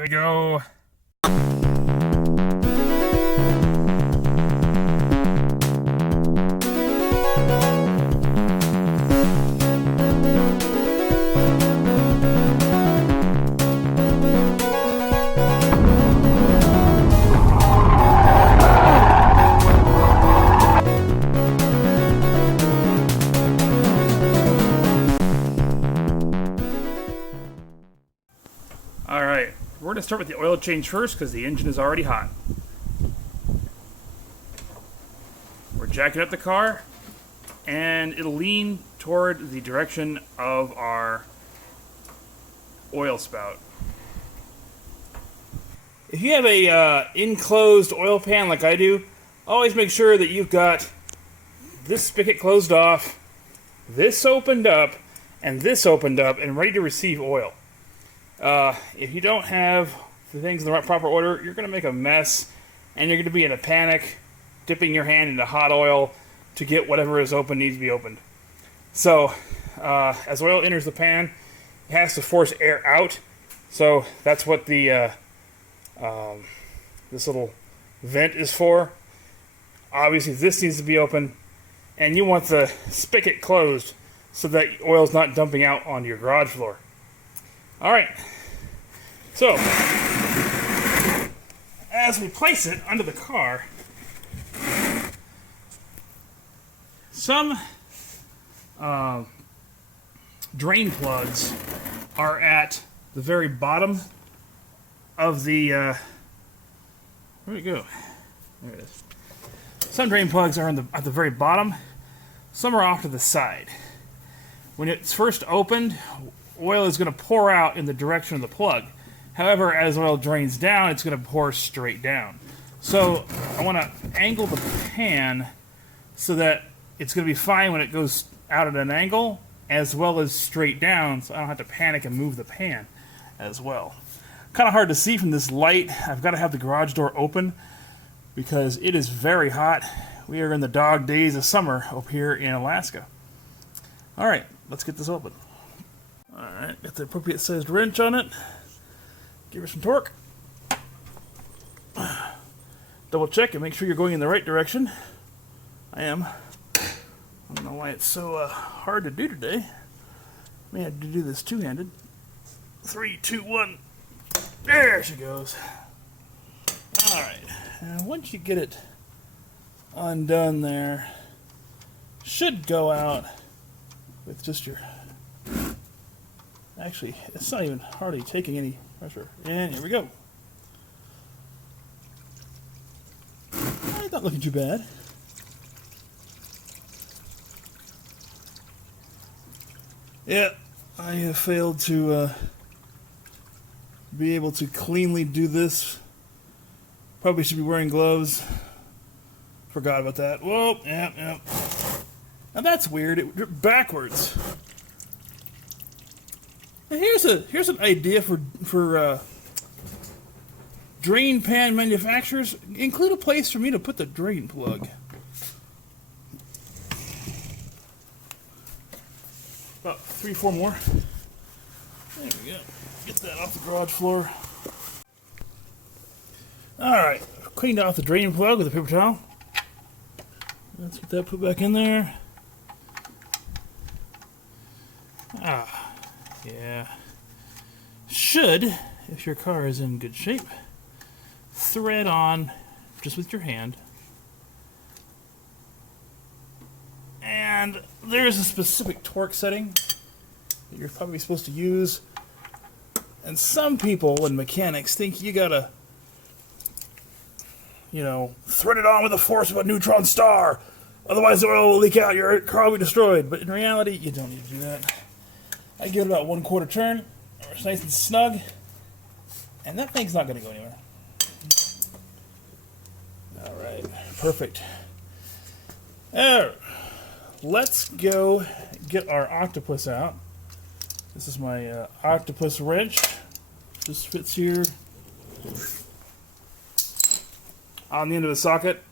Here we go. Alright, we're going to start with the oil change first because the engine is already hot. We're jacking up the car and it'll lean toward the direction of our oil spout. If you have a enclosed oil pan like I do, always make sure that you've got this spigot closed off, this opened up, and this opened up and ready to receive oil. If you don't have the things in the right proper order, you're going to make a mess, and you're going to be in a panic, dipping your hand into hot oil to get whatever is open needs to be opened. So, as oil enters the pan, it has to force air out. So that's what the this little vent is for. Obviously, this needs to be open, and you want the spigot closed so that oil is not dumping out onto your garage floor. All right, so as we place it under the car, some drain plugs are at the very bottom of the, where'd it go? There it is. Some drain plugs are at the very bottom, some are off to the side. When it's first opened, oil is going to pour out in the direction of the plug. However, as oil drains down, it's going to pour straight down. So I want to angle the pan so that it's going to be fine when it goes out at an angle, as well as straight down, so I don't have to panic and move the pan as well. Kind of hard to see from this light. I've got to have the garage door open because it is very hot. We are in the dog days of summer up here in Alaska. All right, let's get this open. Alright, got the appropriate sized wrench on it. Give her some torque. Double check and make sure you're going in the right direction. I am. I don't know why it's so hard to do today. May have to do this two-handed. 3, 2, 1. There she goes. Alright, and once you get it undone there, should go out with just your... Actually, it's not even hardly taking any pressure. And here we go. It's not looking too bad. Yeah, I have failed to be able to cleanly do this. Probably should be wearing gloves. Forgot about that. Whoa, yeah. Now that's weird. It dripped backwards. Here's an idea for drain pan manufacturers. Include a place for me to put the drain plug. About 3, 4 more. There we go. Get that off the garage floor. Alright, cleaned off the drain plug with a paper towel. Let's get that put back in there. Yeah. Should, if your car is in good shape, thread on just with your hand. And there's a specific torque setting that you're probably supposed to use. And some people and mechanics think you gotta, thread it on with the force of a neutron star. Otherwise the oil will leak out, your car will be destroyed. But in reality, you don't need to do that. I give it about 1/4 turn, where it's nice and snug, and that thing's not going to go anywhere. Alright, perfect. Alright, let's go get our octopus out. This is my octopus wrench. Just fits here on the end of the socket.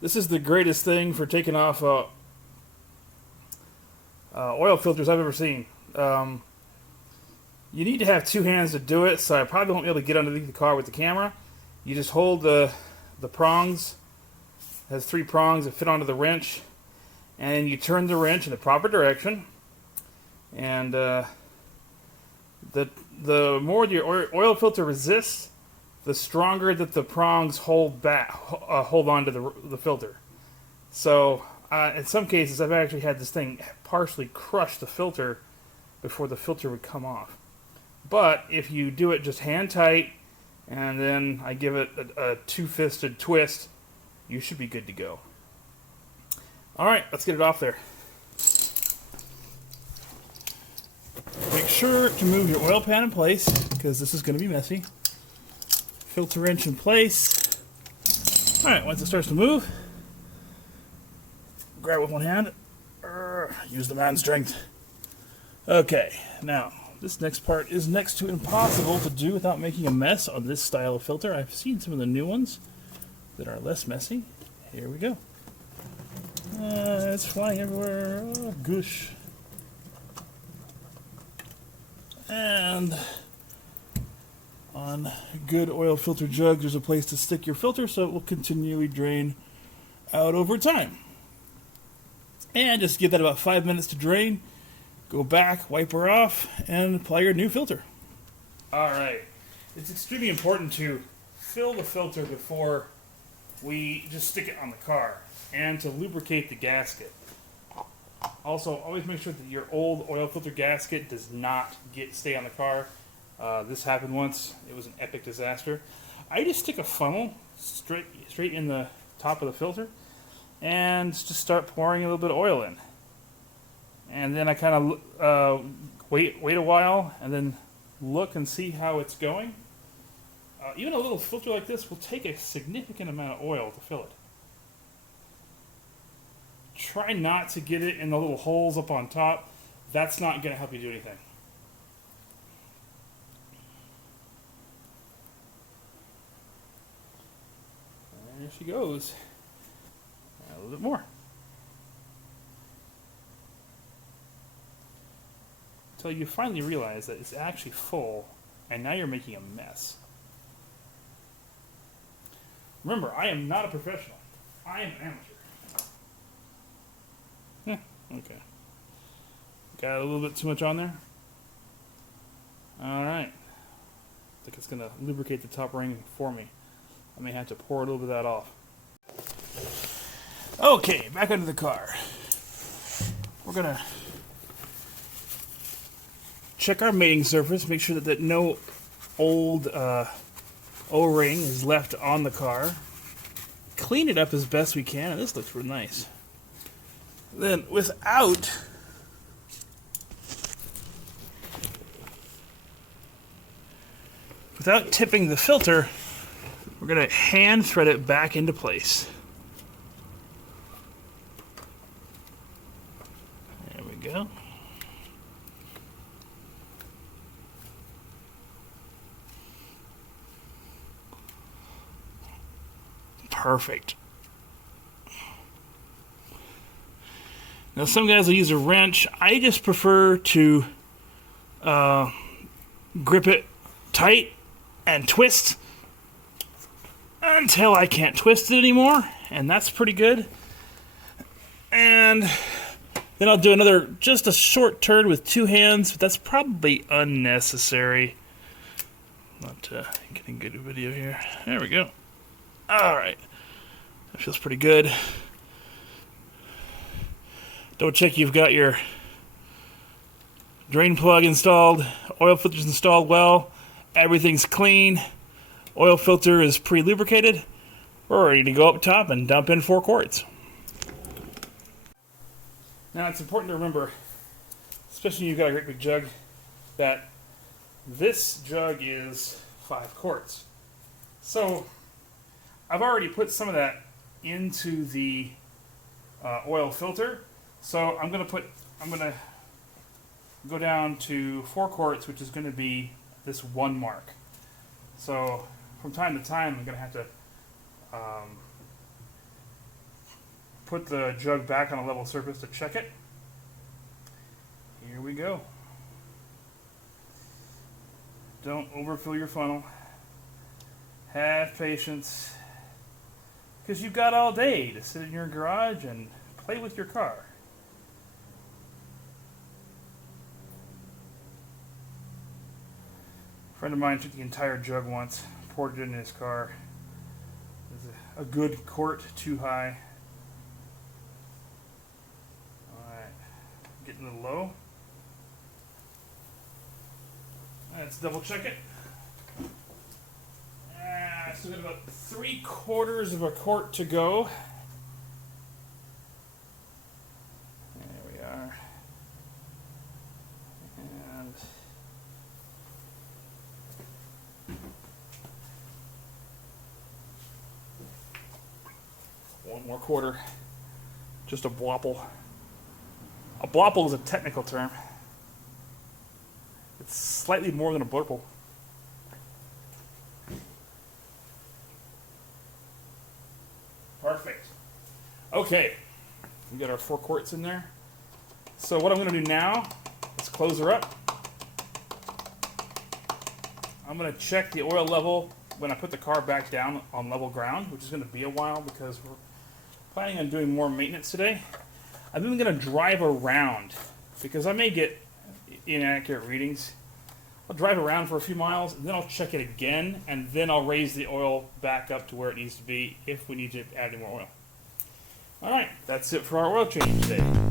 This is the greatest thing for taking off oil filters I've ever seen. You need to have two hands to do it, so I probably won't be able to get underneath the car with the camera. You just hold the prongs. It has 3 prongs that fit onto the wrench, and you turn the wrench in the proper direction. And the more your oil filter resists, the stronger that the prongs hold on to the filter. So in some cases, I've actually had this thing partially crush the filter before the filter would come off. But if you do it just hand tight, and then I give it a two-fisted twist, you should be good to go. Alright, let's get it off there. Make sure to move your oil pan in place, because this is going to be messy. Filter wrench in place. Alright, once it starts to move, grab it with one hand. Use the man strength. Okay, now, this next part is next to impossible to do without making a mess on this style of filter. I've seen some of the new ones that are less messy. Here we go. It's flying everywhere. Oh, goosh. And on good oil filter jugs, there's a place to stick your filter so it will continually drain out over time. And just give that about 5 minutes to drain. Go back, wipe her off, and apply your new filter. Alright, it's extremely important to fill the filter before we just stick it on the car, and to lubricate the gasket. Also, always make sure that your old oil filter gasket does not stay on the car. This happened once. It was an epic disaster. I just stick a funnel straight in the top of the filter and just start pouring a little bit of oil in. And then I kind of wait a while, and then look and see how it's going. Even a little filter like this will take a significant amount of oil to fill it. Try not to get it in the little holes up on top. That's not going to help you do anything. And there she goes. And a little bit more. Until you finally realize that it's actually full, and now you're making a mess. Remember, I am not a professional. I am an amateur. Okay. Got a little bit too much on there? Alright. I think it's going to lubricate the top ring for me. I may have to pour a little bit of that off. Okay, back under the car. We're going to check our mating surface, make sure that no old O-ring is left on the car. Clean it up as best we can, and this looks real nice. Then, without tipping the filter, we're going to hand thread it back into place. There we go. Perfect. Now, some guys will use a wrench. I just prefer to grip it tight and twist until I can't twist it anymore, and that's pretty good. And then I'll do just a short turn with 2 hands, but that's probably unnecessary. Not getting good video here. There we go. All right, that feels pretty good. Double check you've got your drain plug installed, oil filter's installed well, everything's clean, oil filter is pre-lubricated. We're ready to go up top and dump in 4 quarts. Now it's important to remember, especially when you've got a great big jug, that this jug is 5 quarts. So I've already put some of that into the oil filter. So I'm gonna go down to 4 quarts, which is gonna be this 1 mark. So from time to time, I'm gonna have to put the jug back on a level surface to check it. Here we go. Don't overfill your funnel. Have patience. Because you've got all day to sit in your garage and play with your car. A friend of mine took the entire jug once, poured it in his car. It was a good quart too high. Alright, getting a little low. Let's double check it. Still got about 3/4 of a quart to go. There we are. And one more quarter. Just a blopple. A blopple is a technical term. It's slightly more than a blurple. Perfect. Okay, we got our 4 quarts in there. So what I'm going to do now is close her up. I'm going to check the oil level when I put the car back down on level ground, which is going to be a while because we're planning on doing more maintenance today. I'm even going to drive around because I may get inaccurate readings. I'll drive around for a few miles, and then I'll check it again, and then I'll raise the oil back up to where it needs to be if we need to add any more oil. All right, that's it for our oil change today.